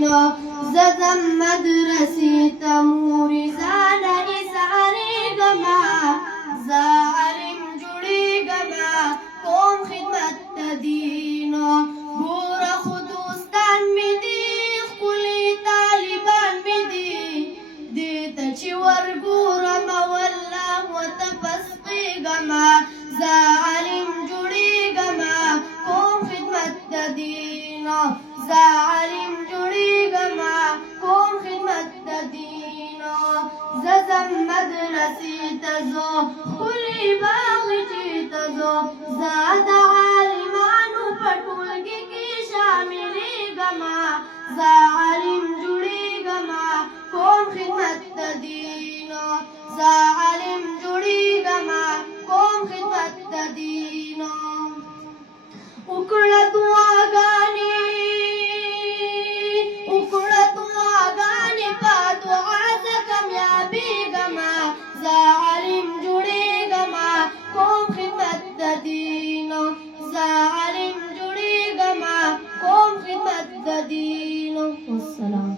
زدم مدرسې ته مورې زاله ایسارېږمه زه عالم جوړېږمه کوم خدمت ته دین ګوره خو دوستان مې دي ښکلي طالبان مې دي دې ته چې ورګورمه والله متفسقېږمه زه عالم جوړېږمه کوم خدمت ته دین زه عالم جوړېږمه کوم خدمت ته دین زه ځم مدرسې ته ځو ښکلي باغچې ته ځو زه د عالمانو په ټولګي کې شاملېږمه زه عالم جوړېږمه کوم خدمت ته دین زه عالم جوړېږمه کوم خدمت ته دین وکړه دعاګانې په دعا زه کامیابېږمه زه عالم جوړېږمه کوم خدمت ته دین زه عالم جوړېږمه کوم خدمت ته دین والسلام